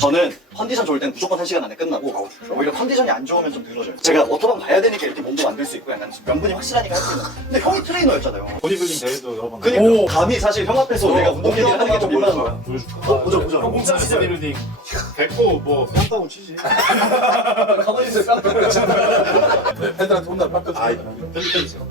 저는 컨디션 좋을 때는 무조건 1시간 안에 끝나고 오히려 컨디션이 안 좋으면 좀 늘어져요. 제가 오토방 가야 되니까 이렇게 몸도 만들 수 있고 약간 명분이 확실하니까 할 수 있는. 근데 형이 트레이너였잖아요. 보디빌딩 대회도 여러 번 그러니까 감히 사실 형 앞에서 내가 운동 얘기를 하는 게 좀 민망한 거야. 보여줄까? 보자. 형 공짜 보디빌딩 100호 뭐 뺨따고 치지. 가만히 있어요. 깜짝 놀랐잖아. 팬들한테 혼나 빡 아, 편집해주세요.